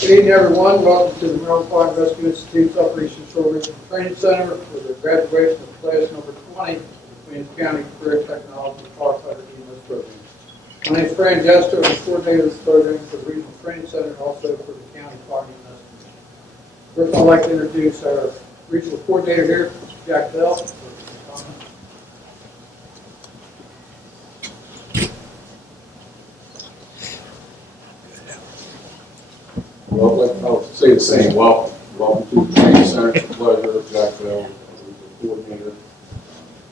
Good evening, everyone. Welcome to the Maryland Fire and Rescue Institute's Operation Shore Regional Training Center for the graduation of class number 20 of the Queens County Career Technology Firefighter EMS program. My name is Fran Jester. I'm the coordinator of this program for the Regional Training Center and also for the County Fire and EMS Commission. First, I'd like to introduce our regional coordinator here, Mr. Jack Bell. Well, I'll say the same. Welcome to the training center. It's a pleasure. Jack Bell, the coordinator.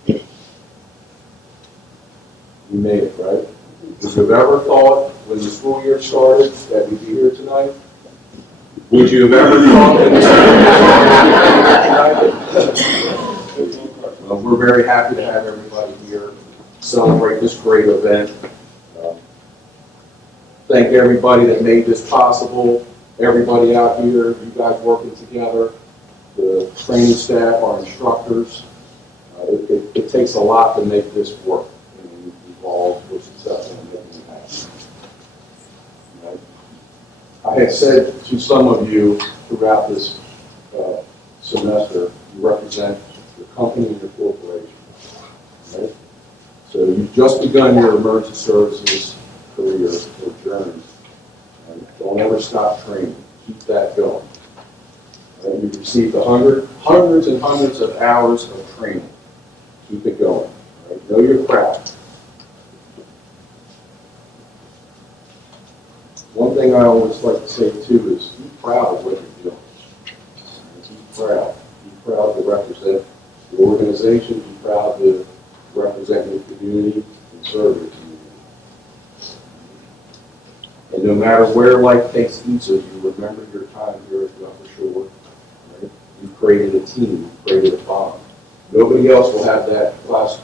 You made it, right? Would you have ever thought when the school year started that we'd be here tonight? Would you have ever thought that the school year started tonight? Well, we're very happy to have everybody here celebrate this great event. Thank everybody that made this possible. Everybody out here, you guys working together, the training staff, our instructors. It takes a lot to make this work, and we've all been successful in making it happen. Right? I had said to some of you throughout this semester, you represent your company and your corporation. Right? So you've just begun your emergency services career or journey. Don't ever stop training. Keep that going. And you've received hundreds and hundreds of hours of training. Keep it going. Right? Know your craft. One thing I always like to say too is be proud of what you're doing. Be proud. Be proud to represent the organization. Be proud to represent your community and serve your community. And no matter where life takes each of you, remember your time here at the Upper Shore. Right? You created a team, you created a bond. Nobody else will have that class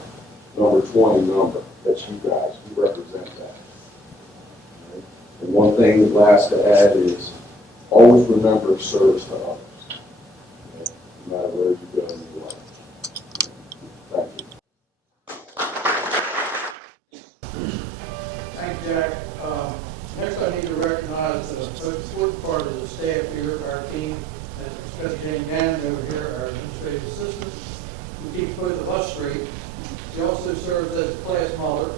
number 20 number. That's you guys. You represent that. Right? And one thing last to add is always remember service to others. Right? No matter where you go in your life. Thank you. Thank you, Jack. Next, I need to recognize the most important part of the staff here, our team, and especially Jane Gannon over here, our administrative assistant, who keeps both of us straight. She also serves as a class mother,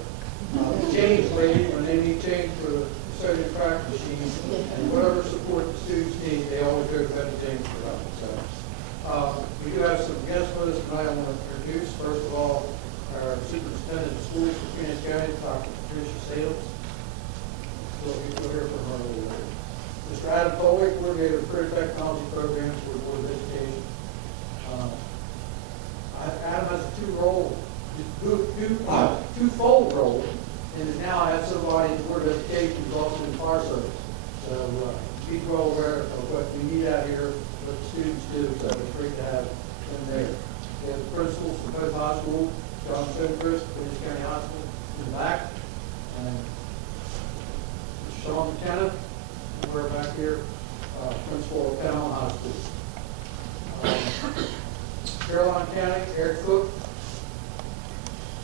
change lady when they need change for the custodian track machine, and whatever support the students need, they always go to Betty James for that. So we do have some guests with us tonight. I want to introduce, first of all, our superintendent of schools for Queens County, Dr. Patricia Sales. We'll hear from her a little later. Mr. Adam Foley, coordinator of career technology programs for the Board of Education. Adam has a twofold role, and now I have somebody in the Board of Education who's also in fire service. So he's well aware of what we need out here, what the students do, so it's great to have him there. We have the principals from both high schools, John Stonecrest, Queens County High School, in the back. And Sean McKenna, we're back here, principal of Penn High School. Caroline County, Eric Cook,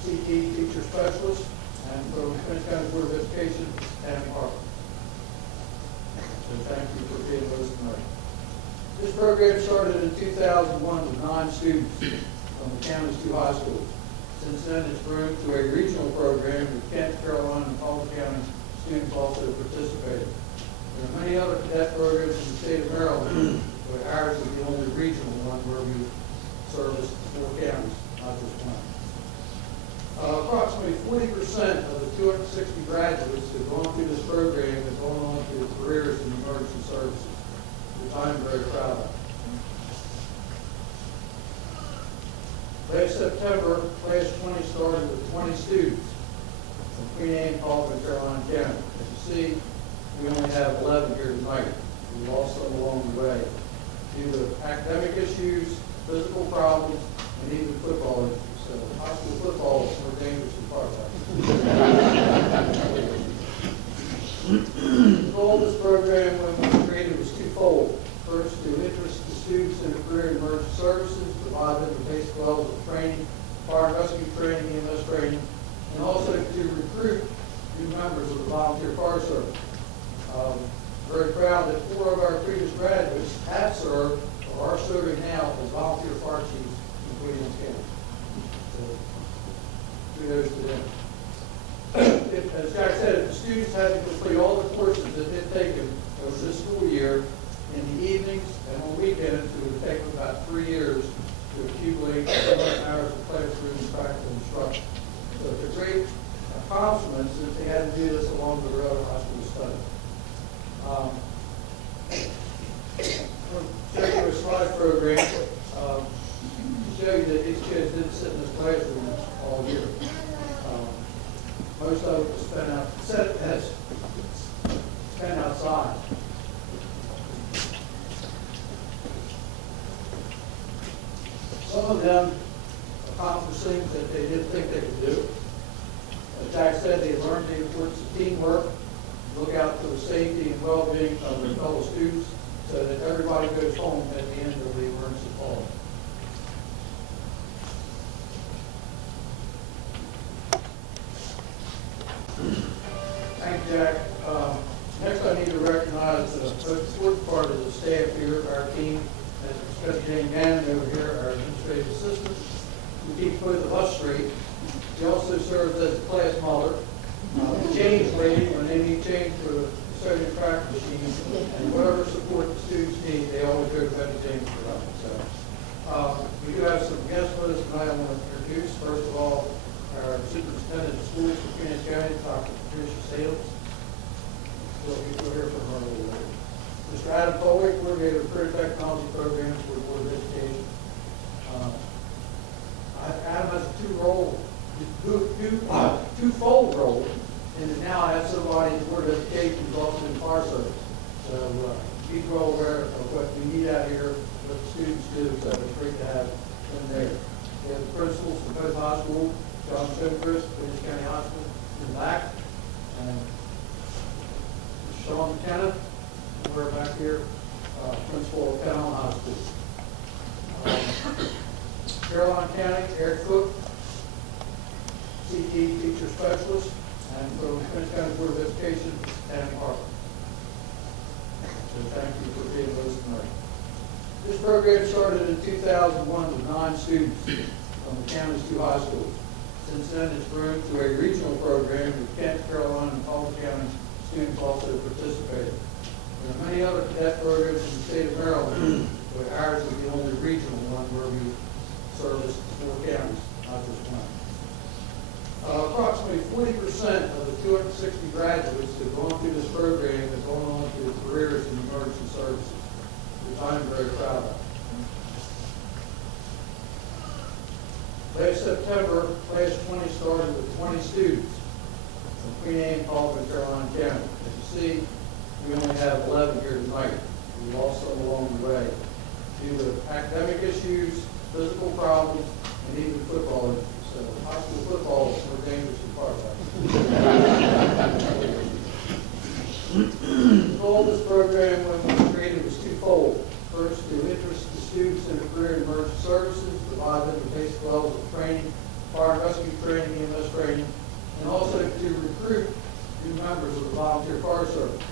CT teacher specialist, and from Queens County Board of Education, Adam Harper. So thank you for being with us tonight. This program started in 2001 with 9 students from the county's 2 high schools. Since then, it's grown to a regional program with Kent, Caroline, and Polk County students also participated. There are many other cadet programs in the state of Maryland, but ours is the only regional one where we service 4 counties, not just one. Approximately 40% of the 260 graduates who have gone through this program have gone on to careers in emergency services, which I'm very proud of. Last September, class 20 started with 20 students from Queen Anne, Polk, and Caroline County. As you see, we only have 11 here tonight. We lost some along the way due to academic issues, physical problems, and even football injuries. So high school football is more dangerous than firefighting. The goal of this program when it was created was twofold. First, to interest the students in a career in emergency services, provide them with basic levels of training, fire and rescue training, EMS training, and also to recruit new members of the volunteer fire service. Very proud that 4 of our kudos to them. As Jack said, if the students had to complete all the courses that they've taken over this school year in the evenings and on weekends, it would take them about 3 years to accumulate 700 hours of classroom and practical instruction. So it's a great accomplishment since they had to do this along with their other high school studies. Show you a slide program to show you that these kids didn't sit in this classroom all year. Most of it was spent outside. Some of them accomplished things that they didn't think they could do. As Jack said, they learned the importance of teamwork, look out for the safety and well-being of their fellow students so that everybody goes home at the end of the emergency call. Thank you, Jack. Next, I need to recognize the most important part of the staff here, our team, and especially Jane Gannon over here, our administrative assistant, who keeps putting the bus straight. She also serves as the class mother, change lady when they need change for the custodian track machine, and whatever support the students need, they always go to Betty James for that. So, we do have some guests with us tonight I want to introduce. First of all, our superintendent of schools for QAC County, Dr. Patricia Sales. We'll hear from her a little later. Mr. Adam Foley, coordinator of career technology programs for the Board of Education. Adam has a two-fold role, and now I have somebody in the Board of Education who's also in fire service. So he's well aware of what we need out here, what the students do, so it's great to have him there. We have the principals from both high schools, John Stonecrest, Queens County Hospital, in the back, and Sean McKenna, we're back here, principal of Caroline High School. Caroline County, Eric Cook, CT teacher specialist, and from Queens County Board of Education, Adam Harper. So thank you for being with us tonight. This program started in 2001 with 9 students from the county's 2 high schools. Since then, it's grown to a regional program with Kent, Caroline, and Palmer County students also participated. There are many other cadet programs in the state of Maryland, but ours is the only regional one where we service 4 counties, not just one. Approximately 40% of the 260 graduates that have gone through this program have gone on to careers in emergency services, which I'm very proud of. Last September, Class 20 started with 20 students from Queen Anne, Palmer, and Caroline County. As you see, we only have 11 here tonight. We lost some along the way due to academic issues, physical problems, and even football injuries. So high school football is more dangerous than firefighting. The goal of this program when we created was twofold. First, to interest the students in a career in emergency services, provide them with basic levels of training, fire and rescue training, EMS training, and also to recruit new members of the volunteer fire service.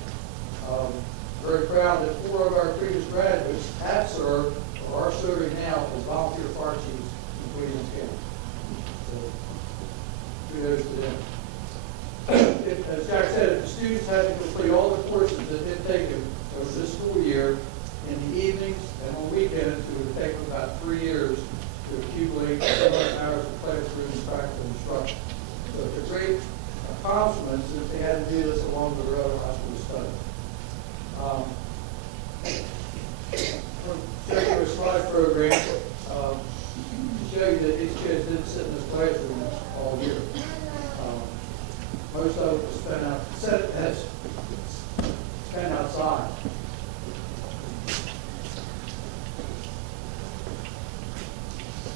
Very proud that 4 of our previous graduates have served or are serving now as volunteer fire chiefs in Queens County. So, kudos to them. As Jack said, if the students had to complete all the courses that they've taken over this school year in the evenings and on weekends, it would take them about 3 years to accumulate 700 hours of classroom and practical instruction. So it's a great accomplishment since they had to do this along with their other high school studies. Show you a slide program to show you that these kids didn't sit in this classroom all year. Most of it was spent outside.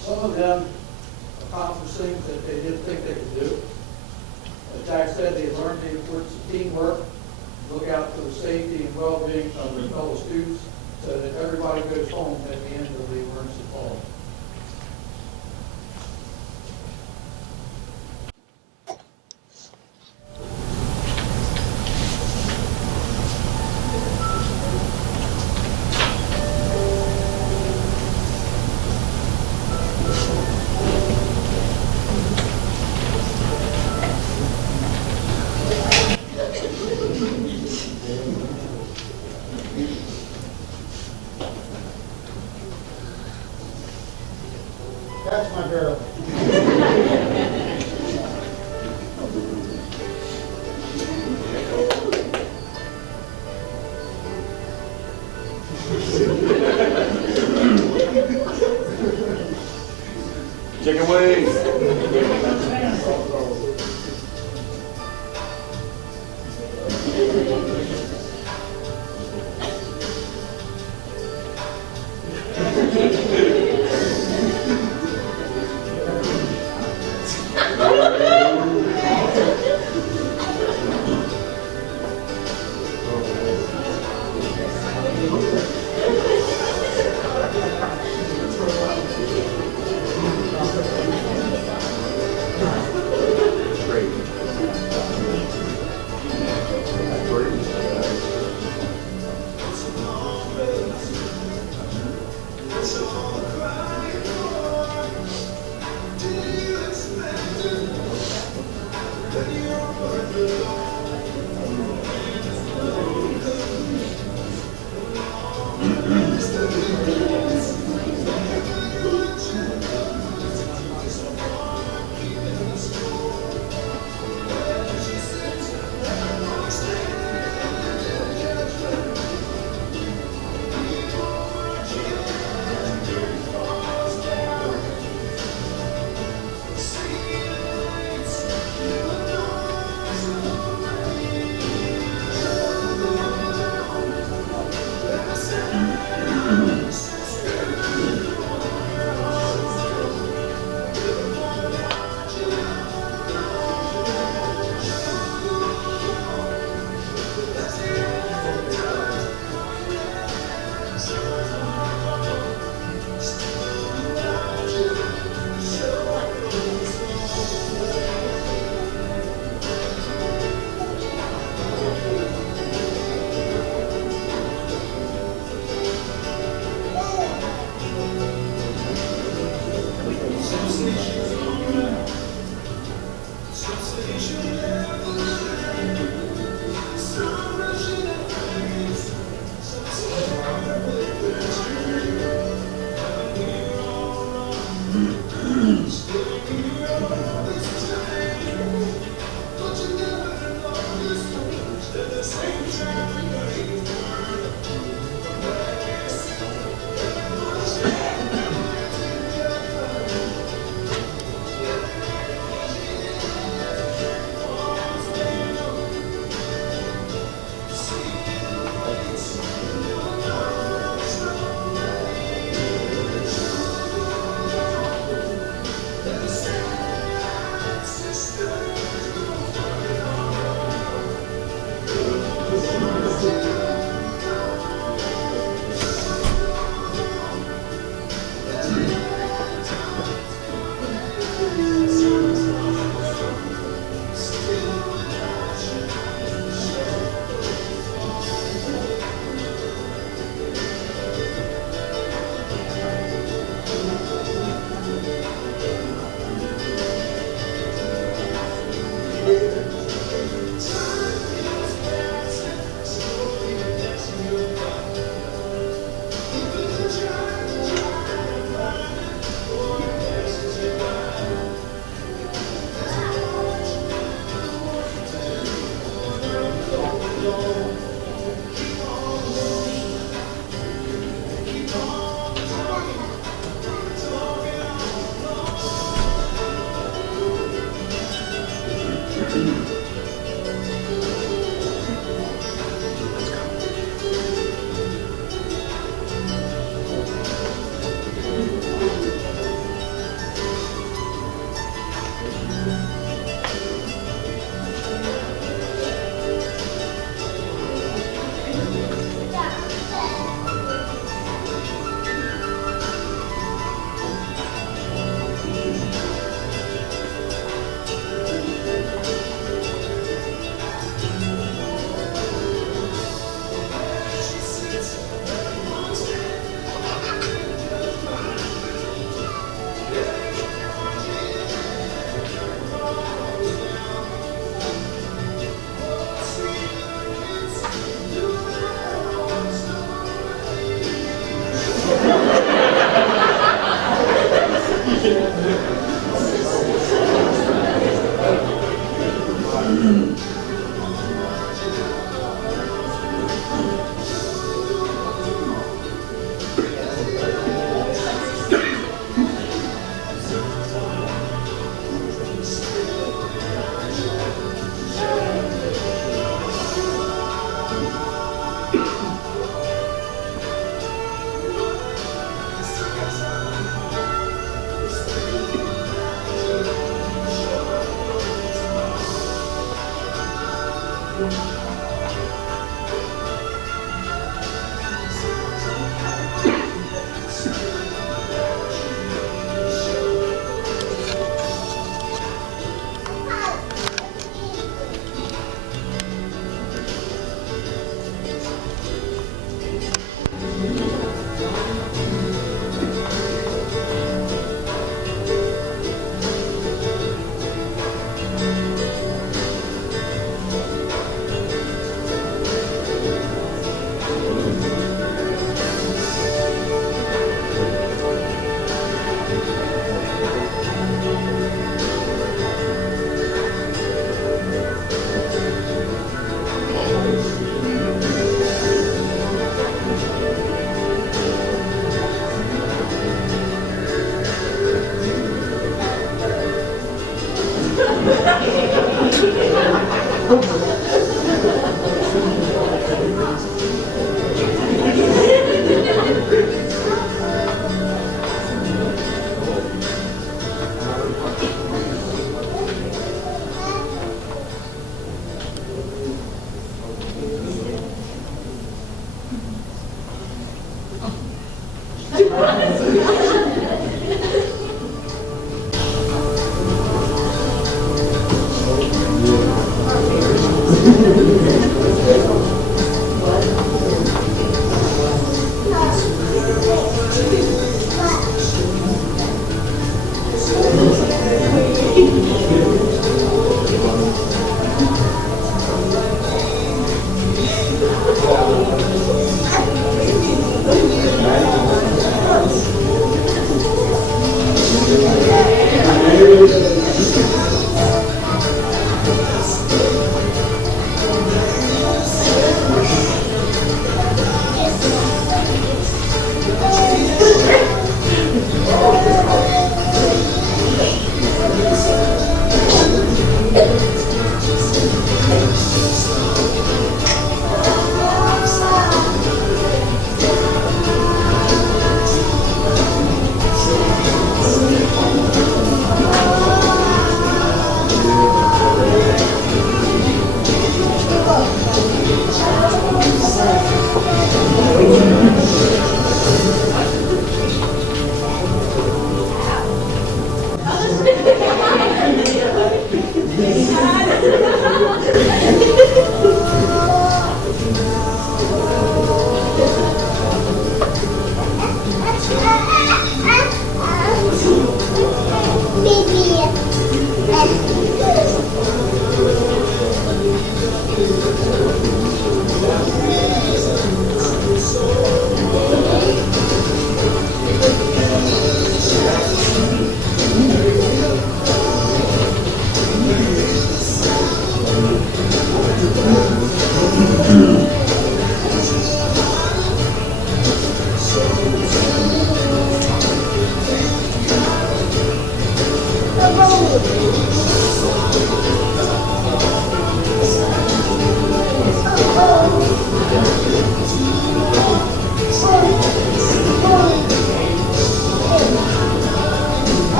Some of them accomplished things that they didn't think they could do. As Jack said, they learned the importance of teamwork, look out for the safety and well-being of their fellow students so that everybody goes home at the end of the emergency call.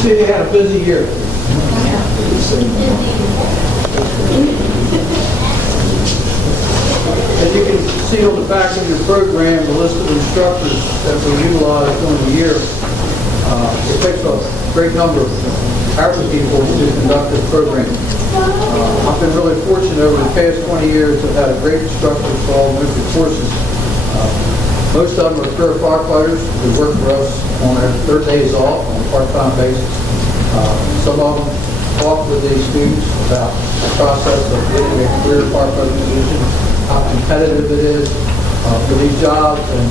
See, they had a busy year. As you can see on the back of your program, the list of instructors that were utilized during the year, it takes a great number of our people to conduct this program. I've been really fortunate over the past 20 years. I've had a great instructor for all the courses. Most of them are career firefighters who work for us on their days off on a part-time basis. Some of them talk with these students about the process of getting a career firefighter position, how competitive it is for these jobs, and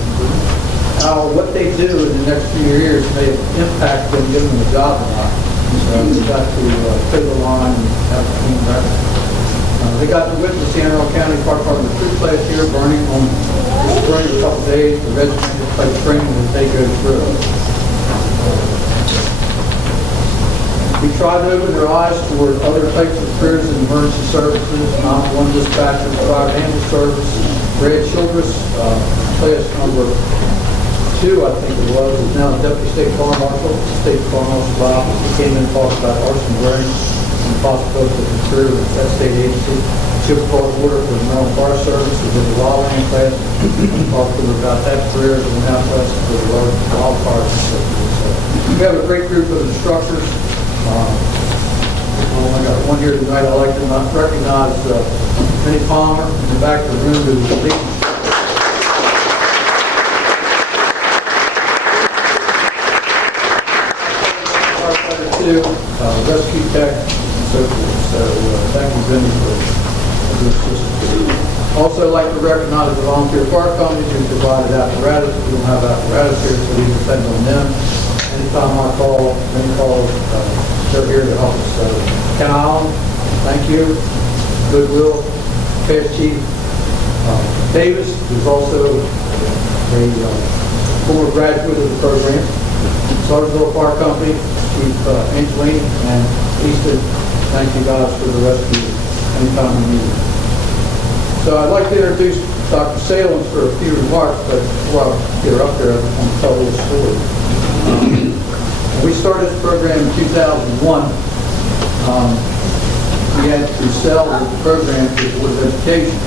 how what they do in the next few years may impact them giving them a job or not. So we got to take the line and have a team record. They got to witness the Anne Arundel County Firefighter Recruit Class here burning on this spring a couple days, the regimented type training that they go through. We try to open their eyes toward other types of careers in emergency services, 911 dispatchers, fire ambulance service. Brad Childress, class number 2, I think it was, is now the Deputy State Fire Marshal, State Fire Marshal's office. He came in and talked about arson burning and the possibility of a career with that state agency. Ship Cross Water for the Maryland Fire Service, who did the wildland class. We talked to them about that career, and now class for the wildfire facility. So We have a great group of instructors. I got one here tonight. I'd like to recognize Vinnie Palmer in the back of the room, who's the lead firefighter too, rescue tech, and so forth. So thank you, Vinnie, for your assistance. Also, I'd like to recognize the volunteer fire companies who provided apparatus. We don't have apparatus here, so we depend on them. Anytime I call, any calls, they're here to help us. So, Ken Allen, thank you. Goodwill, Past Chief Davis, who's also a former graduate of the program. Sutterville Fire Company, Chief Angelini, and Easton, thank you guys for the rescue anytime you need it. So I'd like to introduce Dr. Salem for a few remarks, but before I get her up there, I want to tell a little story. We started this program in 2001. We had to sell the program to the Board of Education.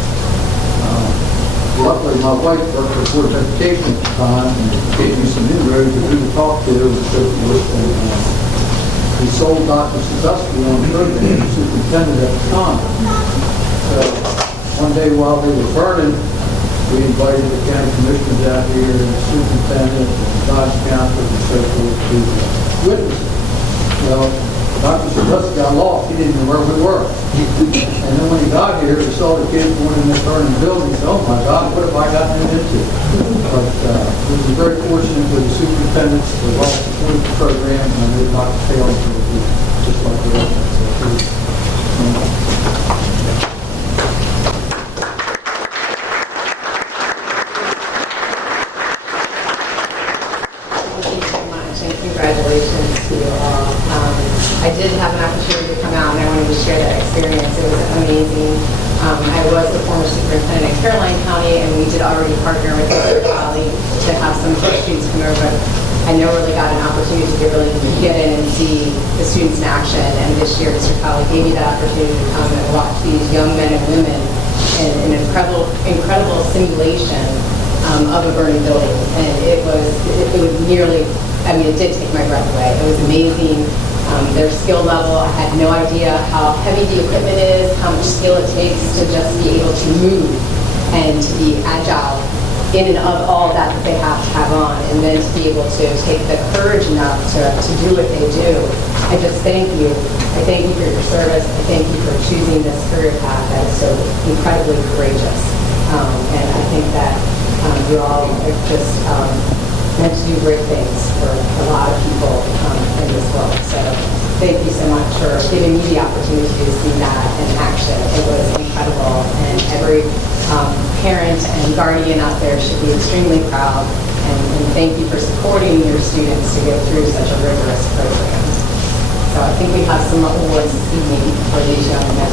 Luckily, my wife worked for the Board of Education at the time and gave me some inroads of who to talk to and so forth. And we sold Dr. Sadusky on the program, the superintendent at the time. So one day while we were burning, we invited the county commissioners out here and the superintendent and Dodge council and so forth to witness it. Well, Dr. Sadusky got lost. He didn't know where we were. And then when he got here, he saw the kids going in this burning building. He said, oh my God, what have I gotten into? But we were very fortunate with the superintendents who all supported the program, and we did not fail to do just like the rest of us. Congratulations to you all. I did have an opportunity to come out and I wanted to share that experience. It was amazing. I was the former superintendent in Caroline County and we did already partner with Mr. Colley to have some of our students come over, but I never really got an opportunity to really get in and see the students in action. And this year, Mr. Colley gave me that opportunity to come and watch these young men and women in an incredible simulation of a burning building. And it was nearly, I mean, it did take my breath away. It was amazing. Their skill level, I had no idea how heavy the equipment is, how much skill it takes to just be able to move and to be agile in and of all that they have to have on, and then to be able to take the courage enough to do what they do. I just thank you. I thank you for your service. I thank you for choosing this career path that is so incredibly courageous. And I think that you all are just meant to do great things for a lot of people in this world. So thank you so much for giving me the opportunity to see that in action. It was incredible, and every parent and guardian out there should be extremely proud. And thank you for supporting your students to go through such a rigorous program. So I think we have some awards this evening for these young men.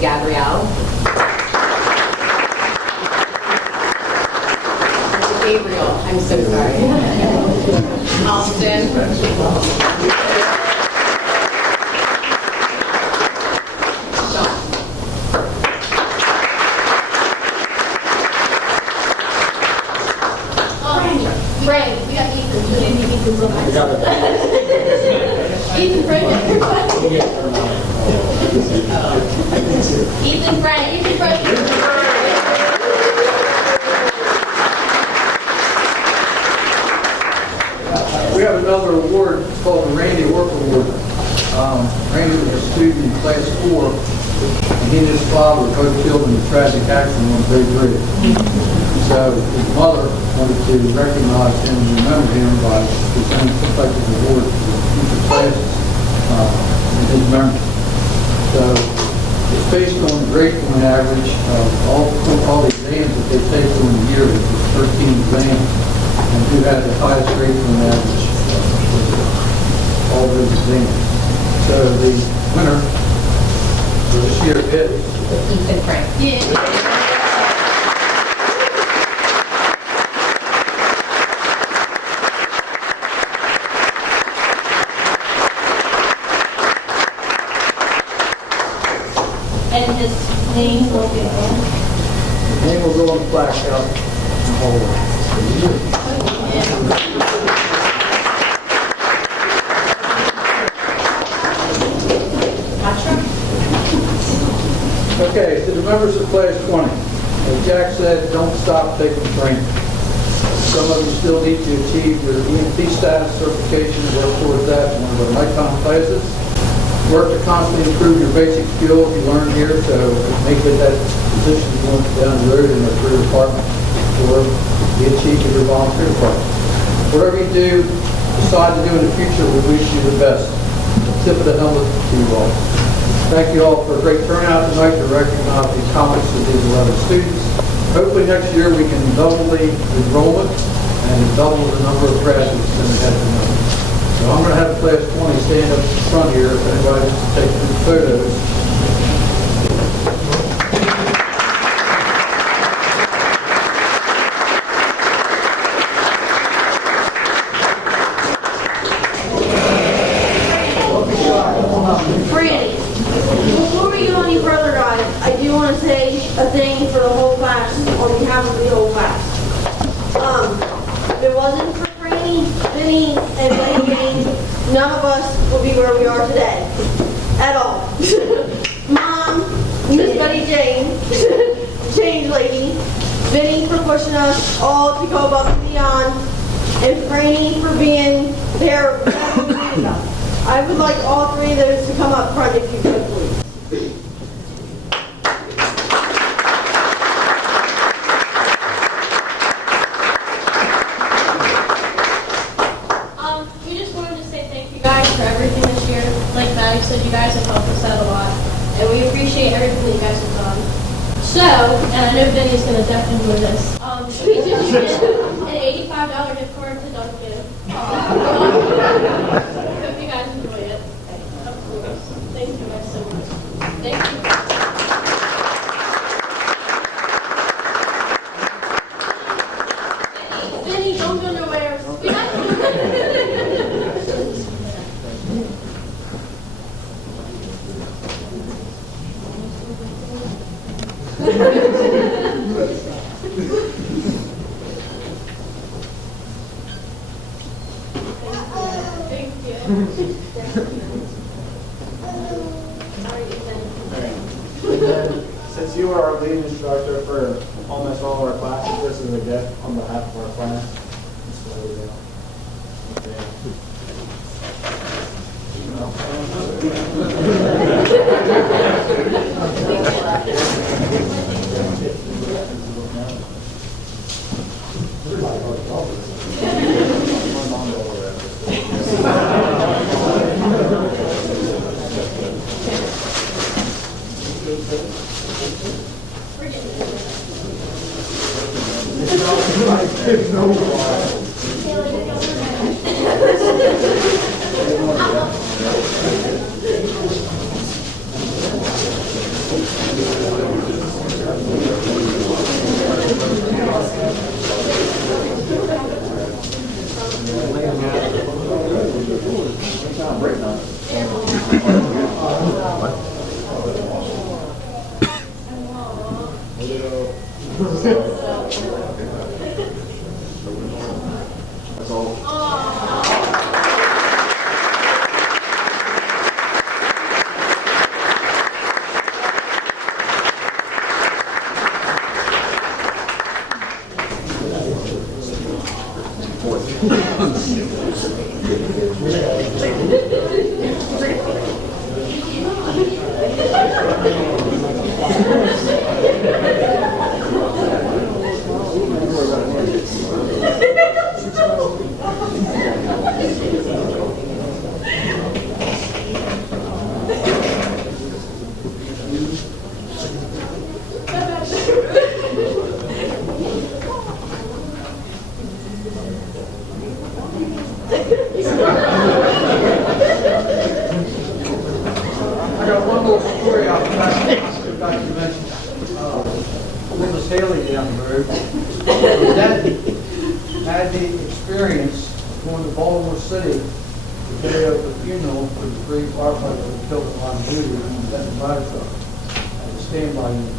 Gabrielle. Gabriel, I'm so sorry. Austin. Sean. Brandon, we got Ethan. We didn't need Ethan's little Ethan, Brandon. Ethan, Brandon. Ethan, Brandon. We have another award. It's called the Randy Work Award. student in class 4, and he and his father were both killed in a tragic accident on Bay Bridge. So his mother wanted to recognize him and remember him by presenting some type of award to the future classes in his memory. So it's based on the grade point average of all the exams that they take during the year, which is 13 exams, and who had the highest grade point average for all those exams. So the winner for this year is Ethan Frank. Yeah. And his name will be on. the name will go on the plaque out in the hallway. Okay, to the members of class 20, as Jack said, don't stop taking training. Some of you still need to achieve your EMT status certification and work towards that in one of our lifetime classes. Work to constantly improve your basic skills you learn here so make it that position you want down the road in our career department or be a chief of your volunteer department. Whatever you do, decide to do in the future, we wish you the best. Tip of the helmet to you all. Thank you all for a great turnout tonight to recognize the accomplishments of these 11 students. Hopefully next year we can double the enrollment and double the number of graduates than we had tonight. So I'm going to have class 20 stand up in front here if anybody wants to take some photos. Brandy, before we go any further, guys, I do want to say a thing for the whole class on behalf of the whole class. If it wasn't for Brandy, Vinny, and Lady Jane, none of us would be where we are today. At all. Mom, Miss Betty Jane, Change Lady, Vinny for pushing us all to go above and beyond, and Brandy for being there whenever we needed them. I would like all three of those to come up front if you could, please. We just wanted to say thank you guys for everything this year. Like Maddie said, you guys have helped us out a lot, and we appreciate everything that you guys have done. So, and I know Vinny's going to definitely do this, we just did an $85 gift card to Dunkin'. Hope you guys enjoy it. Of course. Thank you guys so much. Thank you. Vinny, don't go nowhere. Thank you. And then, since you are our lead instructor for almost all of our classes, this is a gift on behalf of our class. So, there we go. Okay. That's all. I got one little story out back you mentioned. Mrs. Haley down the road. That had the experience going to Baltimore City the day of the funeral for the three firefighters that were killed in line of duty in that fire truck at the standby unit.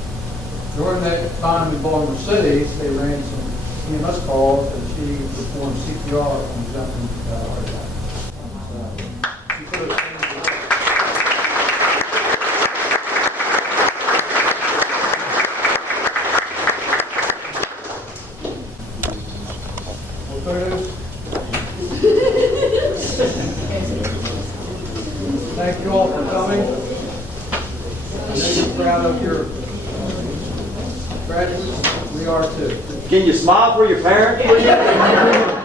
During that time in Baltimore City, they ran some EMS calls and she performed CPR on the jumping heart attack. She put her hands up. Thank you all for coming. I know you're proud of your graduates. We are too. Can you smile for your parents, please?